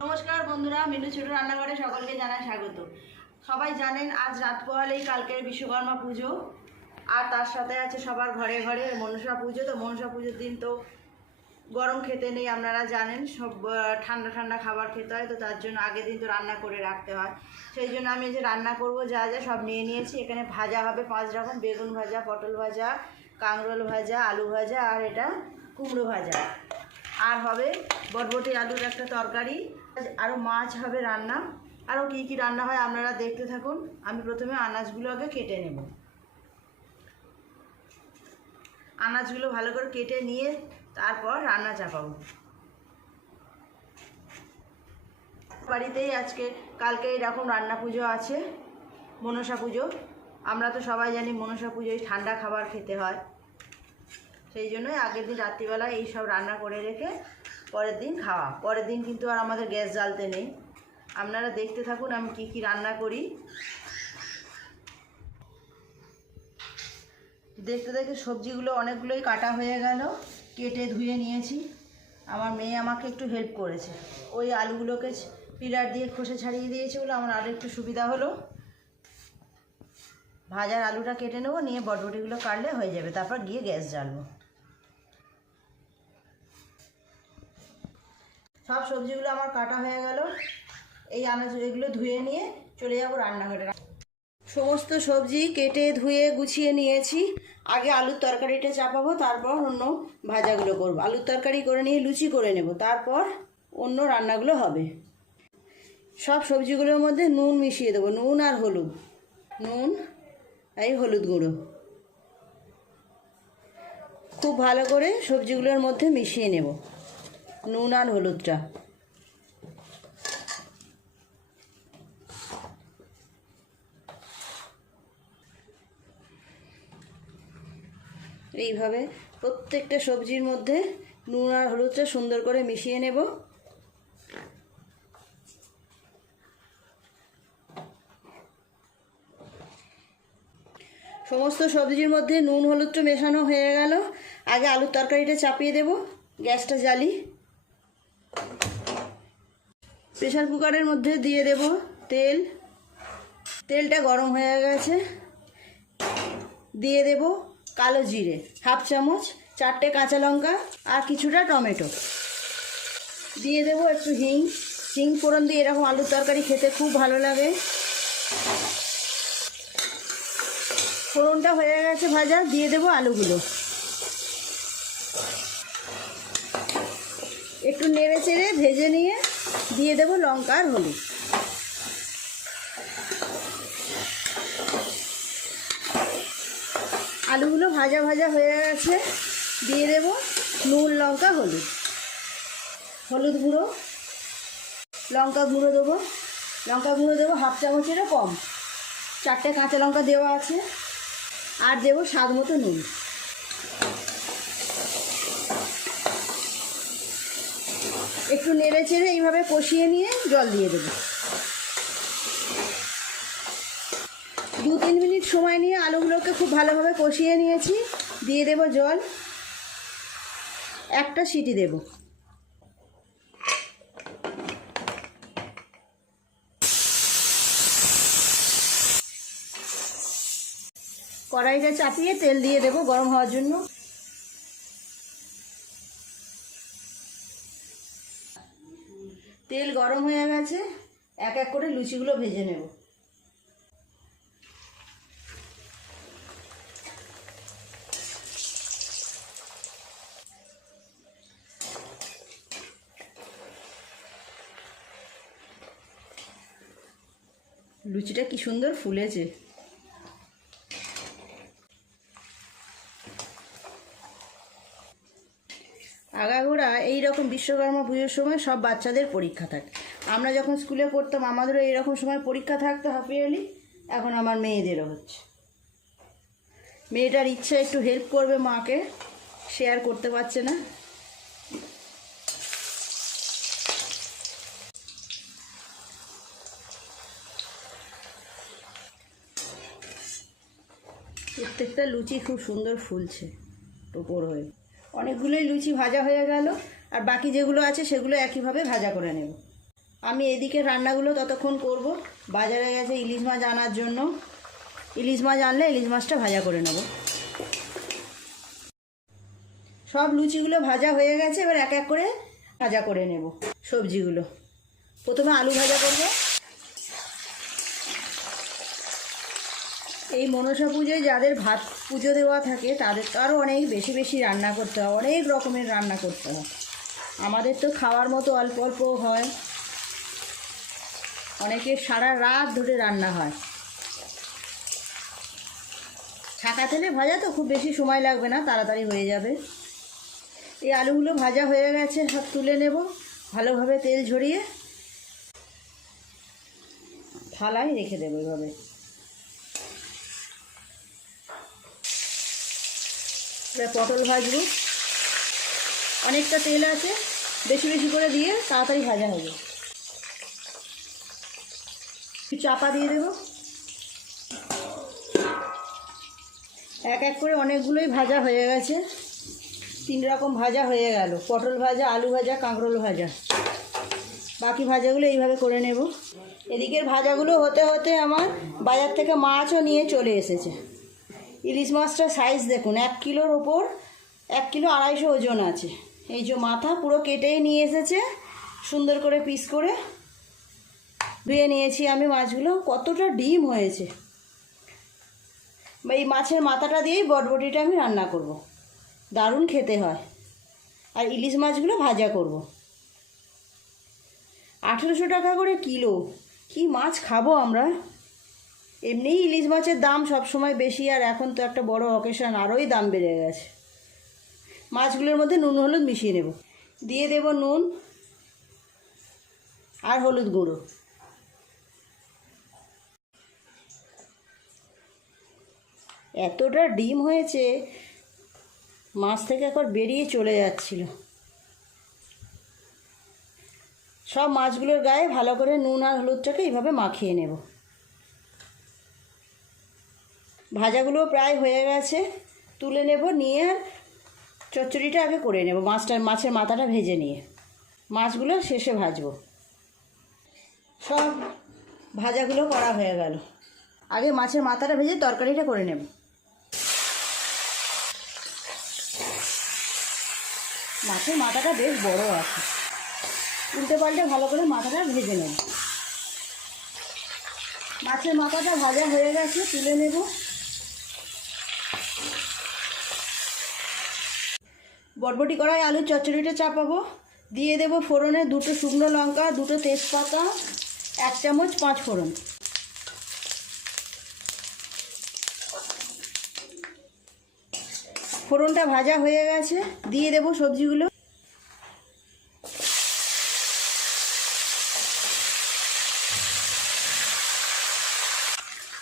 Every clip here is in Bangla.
নমস্কার বন্ধুরা মিনু ছোট রান্নাঘরে সকলকে জানাই স্বাগত। সবাই জানেন, আজ রাত পোহালেই কালকের বিশ্বকর্মা পুজো। আর তার সাথে আছে সবার ঘরে ঘরে মনসা পুজো। তো মনসা পুজোর দিন তো গরম খেতে নেই, আপনারা জানেন, সব ঠান্ডা ঠান্ডা খাবার খেতে হয়, তো তার জন্য আগের দিন তো রান্না করে রাখতে হয়। সেই জন্য আমি যে রান্না করব, যা যা সব নিয়ে নিয়েছি। এখানে ভাজা হবে পাঁচ রকম, বেগুন ভাজা, পটল ভাজা, কাঁকরোল ভাজা, আলু ভাজা, আর এটা কুমড়ো ভাজা। আর হবে বটবটি, আলুর একটা তরকারি আরও মাছ হবে রান্না। আরও কী কী রান্না হয় আপনারা দেখতে থাকুন। আমি প্রথমে আনাজগুলো আগে কেটে নেব। আনাজগুলো ভালো করে কেটে নিয়ে তারপর রান্না চাপাবো। বাড়িতেই আজকে, কালকে এরকম রান্না পুজো আছে, মনসা পুজো। আমরা তো সবাই জানি মনসা পুজোয় ঠান্ডা খাবার খেতে হয়। সেই জন্যই আগের দিন রাত্রিবেলা এই সব রান্না করে রেখে পরের দিন খাওয়া। পরের দিন কিন্তু আর আমাদের গ্যাস জ্বালতে নেই। আপনারা দেখতে থাকুন আমি কি কি রান্না করি। দেখতে দেখতে সবজিগুলো অনেকগুলোই কাটা হয়ে গেল, কেটে ধুয়ে নিয়েছি। আমার মেয়ে আমাকে একটু হেল্প করেছে। ওই আলুগুলোকে পিলার দিয়ে খসে ছাড়িয়ে দিয়েছে বলে আমার আরও একটু সুবিধা হলো। ভাজার আলুটা কেটে নেব, নিয়ে বটবটিগুলো কাটলে হয়ে যাবে। তারপর গিয়ে গ্যাস জ্বালবো। সব সবজিগুলো আমার কাটা হয়ে গেল। এই আনাজ এগুলো ধুয়ে নিয়ে চলে যাব রান্নাঘরে। সমস্ত সবজি কেটে ধুয়ে গুছিয়ে নিয়েছি। আগে আলুর তরকারিটা চাপাবো, তারপর অন্য ভাজাগুলো করব। আলুর তরকারি করে নিয়ে লুচি করে নেব, তারপর অন্য রান্নাগুলো হবে। সব সবজিগুলোর মধ্যে নুন মিশিয়ে দেবো, নুন আর হলুদ। নুন এই হলুদ গুঁড়ো। খুব ভালো করে সবজিগুলোর মধ্যে মিশিয়ে নেব। নুন আর হলুদটা। এইভাবে প্রত্যেকটা সবজির মধ্যে নুন আর হলুদটা সুন্দর করে মিশিয়ে নেব। সমস্ত সবজির মধ্যে নুন হলুদটা মেশানো হয়ে গেল। আগে আলুর তরকারিটা চাপিয়ে দেব। গ্যাসটা জ্বালি। প্রেশার কুকারের মধ্যে দিয়ে দেব তেল। তেলটা গরম হয়ে গেছে। দিয়ে দেব কালো জিরে, হাফ চামচ, চারটে কাঁচা লঙ্কা আর কিছুটা টমেটো। দিয়ে দেব একটু হিং। হিং ফোড়ন দিয়ে এরকম আলুর তরকারি খেতে খুব ভালো লাগে। ফোড়নটা হয়ে গেছে ভাজা, দিয়ে দেব আলুগুলো। একটু নেড়ে চেড়ে ভেজে নিয়ে দিয়ে দেব লঙ্কা আর হলুদ। আলুগুলো ভাজা ভাজা হয়ে গেছে, দিয়ে দেব নুন, লঙ্কা, হলুদ। হলুদ গুঁড়ো, লঙ্কা গুঁড়ো দেবো। লঙ্কা গুঁড়ো দেবো হাফ চামচেরও কম। চারটে কাঁচা লঙ্কা দেওয়া আছে। আর দেবো স্বাদ মতো নুন। একটু নেড়ে চেড়ে এইভাবে কষিয়ে নিয়ে জল দিয়ে দেবো। দু তিন মিনিট সময় নিয়ে আলুগুলোকে খুব ভালোভাবে কষিয়ে নিয়েছি। দিয়ে দেব জল। একটা সিটি দেব। কড়াইটা চাপিয়ে তেল দিয়ে দেব গরম হওয়ার জন্য। তেল গরম হয়ে গেছে এক এক করে লুচিগুলো ভেজে নেব। লুচিটা কি সুন্দর ফুলেছে। আগাগোড়া এইরকম বিশ্বকর্মা পুজোর সময় সব বাচ্চাদের পরীক্ষা থাকে। আমরা যখন স্কুলে পড়তাম, আমাদেরও এইরকম সময় পরীক্ষা থাকতো হাফ ইয়ারলি এখন আমার মেয়েদেরও হচ্ছে। মেয়েটার ইচ্ছা একটু হেল্প করবে মাকে শেয়ার করতে পারছে না। প্রত্যেকটা লুচি খুব সুন্দর ফুলছে টোপর হয়ে। অনেকগুলোই লুচি ভাজা হয়ে গেল। আর বাকি যেগুলো আছে সেগুলো একইভাবে ভাজা করে নেব। আমি এদিকে রান্নাগুলো ততক্ষণ করব। বাজারে গেছে ইলিশ মাছ আনার জন্য। ইলিশ মাছ আনলে ইলিশ মাছটা ভাজা করে নেব। সব লুচিগুলো ভাজা হয়ে গেছে, এবার এক এক করে ভাজা করে নেব সবজিগুলো। প্রথমে আলু ভাজা করব। এই মনসা পুজোয় যাদের ভাত পুজো দেওয়া থাকে, তাদের তো আরও অনেক বেশি বেশি রান্না করতে হয়, অনেক রকমের রান্না করতে হয়। আমাদের তো খাওয়ার মতো অল্প অল্প হয়। অনেকে সারা রাত ধরে রান্না হয়। ছাকা তেলে ভাজা তো খুব বেশি সময় লাগবে না, তাড়াতাড়ি হয়ে যাবে। এই আলুগুলো ভাজা হয়ে গেছে, সব তুলে নেব, ভালোভাবে তেল ঝরিয়ে থালায় রেখে দেবো এভাবে। পটল ভাজবো। অনেকটা তেল আছে, বেশি বেশি করে দিয়ে তাড়াতাড়ি ভাজা হবে চাপা দিয়ে দেবো। এক এক করে অনেকগুলোই ভাজা হয়ে গেছে। তিন রকম ভাজা হয়ে গেল। পটল ভাজা, আলু ভাজা, কাঁকরোল ভাজা। বাকি ভাজাগুলো এইভাবে করে নেব। এদিকের ভাজাগুলো হতে হতে আমার বাজার থেকে মাছও নিয়ে চলে এসেছে। ইলিশ মাছটার সাইজ দেখুন, এক কিলোর ওপর এক কিলো আড়াইশো ওজন আছে। এই যে মাথা পুরো কেটেই নিয়ে এসেছে। সুন্দর করে পিস করে ধুয়ে নিয়েছি আমি মাছগুলো। কতটা ডিম হয়েছে। এই মাছের মাথাটা দিয়েই বটবটিটা আমি রান্না করব। দারুণ খেতে হয়। আর ইলিশ মাছগুলো ভাজা করব। আঠেরোশো টাকা করে কিলো। কি মাছ খাব আমরা? এমনিই ইলিশ মাছের দাম সব সময় বেশি, আর এখন তো একটা বড় অকেশন আরোই দাম বেড়ে গেছে। মাছগুলোর মধ্যে নুন, হলুদ মিশিয়ে নেব। দিয়ে দেব নুন আর হলুদ গুঁড়ো। এতটা ডিম হয়েছে, মাছ থেকে একবার বেরিয়ে চলে যাচ্ছিল। সব মাছগুলোর গায়ে ভালো করে নুন আর হলুদটাকে এইভাবে মাখিয়ে নেব। ভাজাগুলো প্রায় হয়ে গেছে, তুলে নেব, নিয়ে আর চচ্চড়িটা আগে করে নেব মাছটার মাছের মাথাটা ভেজে নিয়ে। মাছগুলো শেষে ভাজবো। সব ভাজাগুলো করা হয়ে গেল। আগে মাছের মাথাটা ভেজে তরকারিটা করে নেব। মাছের মাথাটা বেশ বড় আছে। উল্টে পাল্টে ভালো করে মাথাটা ভেজে নেব। মাছের মাথাটা ভাজা হয়ে গেছে, তুলে নেব। বটবটি কড়াই, আলুর চচ্চড়িটা চাপাবো। দিয়ে দেব ফোড়নে দুটো শুকনো লঙ্কা, দুটো তেজপাতা, এক চামচ পাঁচ ফোড়ন। ফোড়নটা ভাজা হয়ে গেছে। দিয়ে দেব সবজিগুলো।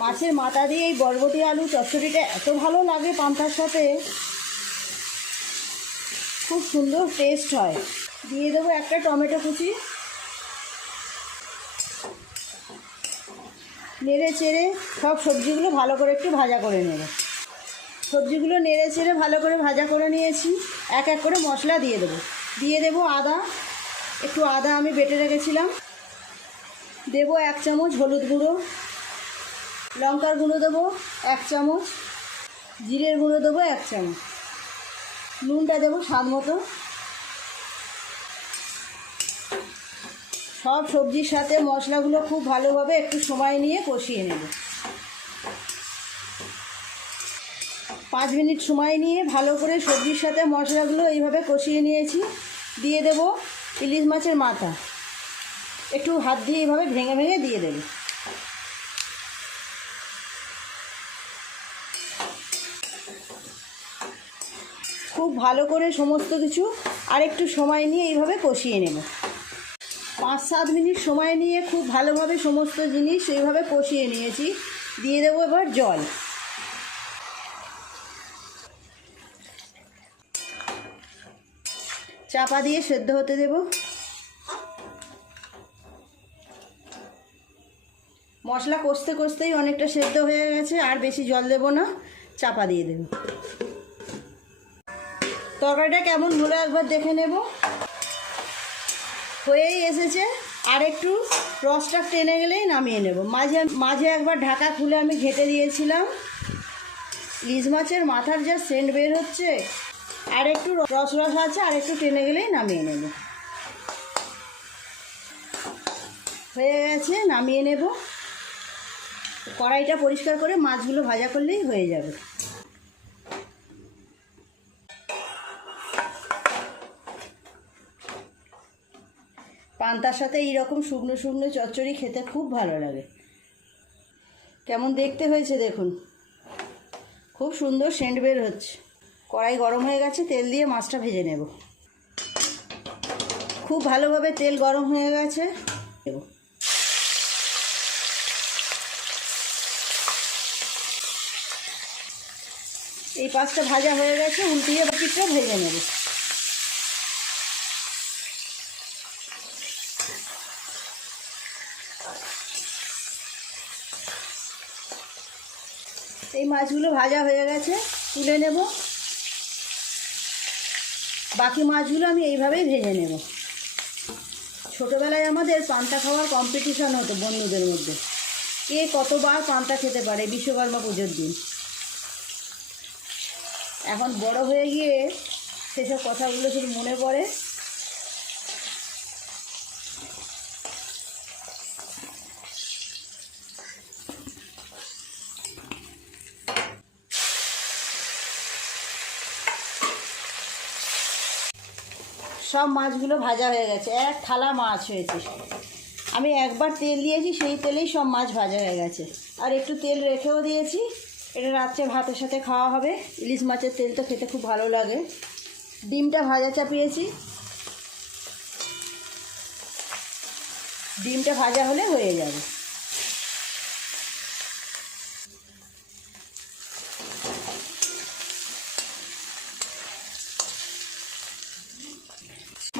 মাছের মাথা দিয়ে এই বরবটি আলু, চচ্চড়িটা এত ভালো লাগে পান্তার সাথে। খুব সুন্দর টেস্ট হয়। দিয়ে দেবো একটা টমেটো কুচি। নেড়ে চেড়ে সব সবজিগুলো ভালো করে একটু ভাজা করে নেব। সবজিগুলো নেড়ে চেড়ে ভালো করে ভাজা করে নিয়েছি। এক এক করে মশলা দিয়ে দেবো। দিয়ে দেবো আদা। একটু আদা আমি বেটে রেখেছিলাম। দেবো এক চামচ হলুদ গুঁড়ো। লঙ্কার গুঁড়ো দেবো এক চামচ। জিরের গুঁড়ো দেবো এক চামচ। নুনটা দেবো স্বাদ মতো। সব সবজির সাথে মশলাগুলো খুব ভালোভাবে একটু সময় নিয়ে কষিয়ে নেব। পাঁচ মিনিট সময় নিয়ে ভালো করে সবজির সাথে মশলাগুলো এইভাবে কষিয়ে নিয়েছি। দিয়ে দেব ইলিশ মাছের মাথা। একটু হাত দিয়ে এইভাবে ভেঙে ভেঙে দিয়ে দেবে। খুব ভালো করে সমস্ত কিছু আর একটু সময় নিয়ে এইভাবে কষিয়ে নেব। পাঁচ সাত মিনিট সময় নিয়ে খুব ভালোভাবে সমস্ত জিনিস এইভাবে কষিয়ে নিয়েছি। দিয়ে দেবো এবার জল। চাপা দিয়ে সেদ্ধ হতে দেব। মশলা কষতে কষতেই অনেকটা সেদ্ধ হয়ে গেছে, আর বেশি জল দেব না, চাপা দিয়ে দেব। তরকারিটা কেমন হলো একবার দেখে নেব। হয়েই এসেছে। আর একটু রসটা টেনে গেলেই নামিয়ে নেব। মাঝে মাঝে একবার ঢাকা খুলে আমি ঘেটে দিয়েছিলাম। ইলিশ মাছের মাথার যা সেন্ট বের হচ্ছে, আর একটু রস রস আছে, আর একটু টেনে গেলেই নামিয়ে নেব। হয়ে গেছে, নামিয়ে নেব। কড়াইটা পরিষ্কার করে মাছগুলো ভাজা করলেই হয়ে যাবে। পান্তার সাথে এইরকম শুকনো শুকনো চচ্চড়ি খেতে খুব ভালো লাগে। কেমন দেখতে হয়েছে দেখুন। খুব সুন্দর সেন্ট বের হচ্ছে। কড়াই গরম হয়ে গেছে, তেল দিয়ে মাছটা ভেজে নেব। খুব ভালোভাবে তেল গরম হয়ে গেছে। এই পাঁচটা ভাজা হয়ে গেছে, উল্টিয়ে বাকিটা ভেজে নেব। এই মাছগুলো ভাজা হয়ে গেছে, তুলে নেব। বাকি মাছগুলো আমি এইভাবেই ভেজে নেব। ছোটোবেলায় আমাদের পান্তা খাওয়ার কম্পিটিশন হতো বন্ধুদের মধ্যে। কে কতবার পান্তা খেতে পারে বিশ্বকর্মা পুজোর দিন। এখন বড় হয়ে গিয়ে সেসব কথাগুলো শুধু মনে পড়ে। সব মাছগুলো ভাজা হয়ে গেছে। এক থালা মাছ হয়েছে। আমি একবার তেল দিয়েছি, সেই তেলেই সব মাছ ভাজা হয়ে গেছে। আর একটু তেল রেখেও দিয়েছি। এটা রাত্রে ভাতের সাথে খাওয়া হবে। ইলিশ মাছের তেল তো খেতে খুব ভালো লাগে। ডিমটা ভাজা চাপিয়েছি। ডিমটা ভাজা হলে হয়ে যাবে।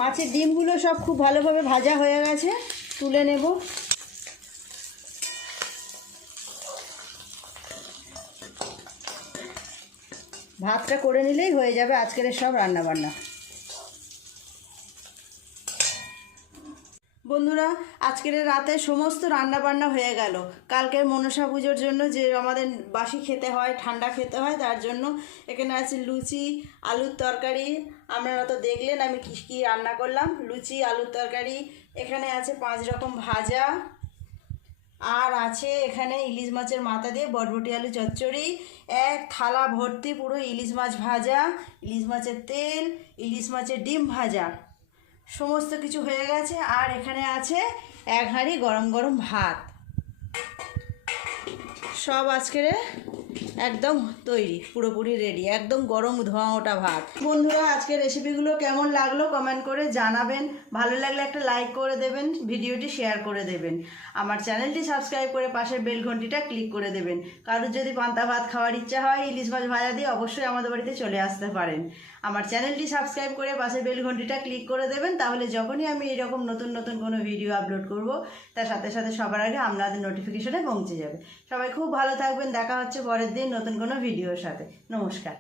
মাছের ডিমগুলো সব খুব ভালোভাবে ভাজা হয়ে গেছে। তুলে নেব। ভাতটা করে নিলেই হয়ে যাবে আজকের সব রান্না বান্না বন্ধুরা, আজকের রাতে সমস্ত রান্না বান্না হয়ে গেল। কালকের মনসা পুজোর জন্য যে আমাদের বাসি খেতে হয়, ঠান্ডা খেতে হয়, তার জন্য এখানে আছে লুচি, আলুর তরকারি আপনারা তো দেখলেন আমি কী কী রান্না করলাম। লুচি, আলুর তরকারি, এখানে আছে পাঁচ রকম ভাজা। আর আছে এখানে ইলিশ মাছের মাথা দিয়ে বটবটি আলু চচ্চড়ি। এক থালা ভর্তি পুরো ইলিশ মাছ ভাজা, ইলিশ মাছের তেল, ইলিশ মাছের ডিম ভাজা। সমস্ত কিছু হয়ে গেছে। আর এখানে আছে এক হাঁড়ি গরম গরম ভাত। সব আজকের একদম তৈরি, পুরোপুরি রেডি একদম গরম ধোঁয়া ওটা ভাত। বন্ধুরা, আজকের রেসিপিগুলো কেমন লাগল কমেন্ট করে জানাবেন। ভালো লাগলে একটা লাইক করে দেবেন, ভিডিওটি শেয়ার করে দেবেন। আমার চ্যানেলটি সাবস্ক্রাইব করে পাশের বেল ঘন্টিটা ক্লিক করে দেবেন। কারোর যদি পান্তা ভাত খাওয়ার ইচ্ছা হয়, ইলিশ মাছ ভাজা দিয়ে অবশ্যই আমাদের বাড়িতে চলে আসতে পারেন। আমার চ্যানেলটি সাবস্ক্রাইব করে পাশে বেল ঘন্টিটা ক্লিক করে দেবেন, তাহলে যখনই আমি এরকম নতুন নতুন কোনো ভিডিও আপলোড করব, তার সাথে সাথে সবার আগে আপনাদের নোটিফিকেশনে পৌঁছে যাবে। সবাই খুব ভালো থাকবেন, দেখা হচ্ছে পরের দিন নতুন কোনো ভিডিওর সাথে। নমস্কার।